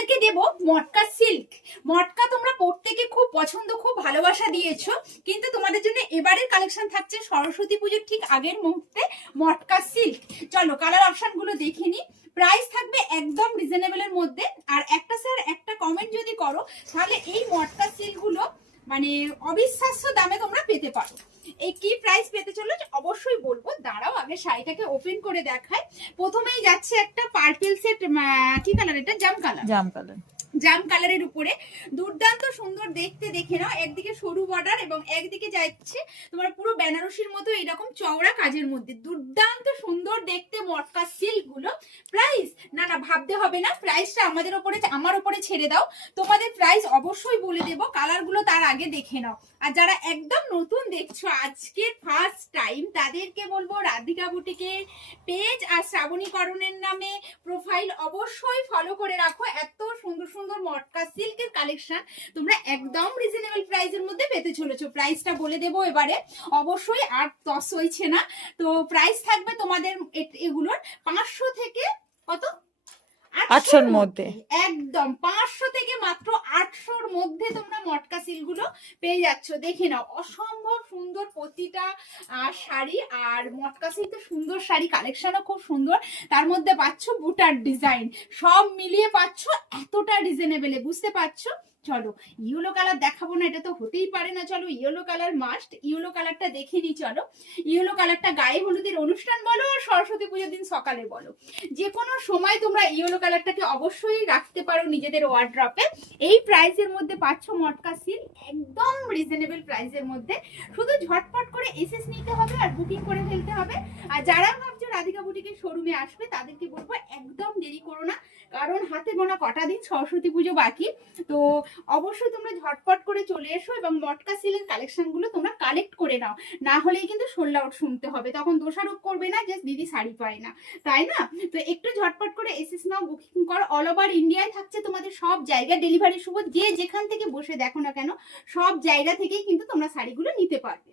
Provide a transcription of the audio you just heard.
তোমাদেরকে দেব মটকা সিল্ক। মটকা তোমরা প্রত্যেকে খুব পছন্দ, খুব ভালোবাসা দিয়েছো, কিন্তু তোমাদের জন্য এবারের কালেকশন থাকছে সরস্বতী পুজোর ঠিক আগের মুহূর্তে মটকা সিল্ক। চলো কালার অপশন গুলো দেখে নি। প্রাইস থাকবে একদম রিজনেবলের মধ্যে। আর একটা স্যার একটা কমেন্ট যদি করো তাহলে এই মটকা সিল্ক গুলো মানে অবিশ্বাস্য দামে তোমরা পেতে পারো। এই কি প্রাইস পেতে চলেছে অবশ্যই বলবো। দাঁড়াও আগে শাড়িটাকে ওপেন করে দেখাই। প্রথমেই যাচ্ছে একটা পার্পল সেট, কি কালার এটা? জাম কালার। জাম কালার, জাম কালারের উপরে দুর্দান্ত সুন্দর দেখতে। দেখে নাও, একদিকে সরু বর্ডার এবং একদিকে যাচ্ছে তোমার পুরো বেনারসির মতো এরকম চওড়া কাজের মধ্যে। দুর্দান্ত সুন্দর দেখতে মটকা সিল্ক গুলো। প্রাইস না না ভাবতে হবে না, প্রাইসটা আমাদের উপরে, আমার উপরে ছেড়ে দাও। তোমাদের প্রাইস অবশ্যই বলে দেবো, কালার গুলো তার আগে দেখে নাও। আর যারা একদম নতুন দেখছো আজকে ফার্স্ট টাইম, তাদেরকে বলবো রাধিকা বুটিকের পেজ আর শ্রাবণীকরণের নামে প্রোফাইল অবশ্যই ফলো করে রাখো। এত সুন্দর সুন্দর মটকা সিল্কের কালেকশন তোমরা একদম রিজনেবল প্রাইসের মধ্যে পেতে চলেছো। প্রাইসটা বলে দেবো এবারে, অবশ্যই আর তস হইছে না। তো প্রাইস থাকবে তোমাদের এগুলোর 500 থেকে কত? 800-র মধ্যে। একদম 500 থেকে মাত্র 800-র মধ্যে তোমরা মটকা সিল্ক গুলো পেয়ে যাচ্ছ। দেখে নাও অসম্ভব সুন্দর প্রতিটা শাড়ি। আর মটকা সিল্ক সুন্দর শাড়ি কালেকশনও খুব সুন্দর। তার মধ্যে পাচ্ছ বুটার ডিজাইন, সব মিলিয়ে পাচ্ছ এতটা রিজনেবলে, বুঝতে পারছো? চলো ইয়েলো কালার দেখাবো না, এটা তো হতেই পারে না। চলো ইয়েলো কালার মাস্ট, ইয়েলো কালারটা দেখে নি। চলো ইয়েলো কালারটা গায়ে হলুদের অনুষ্ঠান বলো আর সরস্বতী পুজোর দিন সকালে বলো, যে কোনো সময় তোমরা ইয়েলো কালারটাকে অবশ্যই রাখতে পারো নিজেদের ওয়ার্ড্রপে। এই প্রাইসের মধ্যে পাচ্ছ মটকা সিল্ক একদম রিজনেবল প্রাইসের মধ্যে। শুধু ঝটপট করে এসএস নিতে হবে আর বুকিং করে ফেলতে হবে। আর যারা ভাবছো রাধিকা বুটিকের শোরুমে আসবে তাদেরকে বলবো একদম দেরি করো না, কারণ হাতে গোনা কটা দিন সরস্বতী পুজো বাকি। তো অবশ্যই তোমরা ঝটপট করে চলে এসো এবং মটকা সিল্কের কালেকশন গুলো তোমরা কালেক্ট করে নাও, না হলেই কিন্তু সোল্ড আউট শুনতে হবে, তখন দোষারোপ করবে না যে দিদি শাড়ি পায় না, তাই না? তো একটু ঝটপট করে এসএস নাও, বুকিং করো। অল ওভার ইন্ডিয়ায় থাকছে তোমাদের সব জায়গায় ডেলিভারি শুভ, যে যেখান থেকে বসে দেখো না কেন সব জায়গা থেকেই কিন্তু তোমরা শাড়িগুলো নিতে পারবে।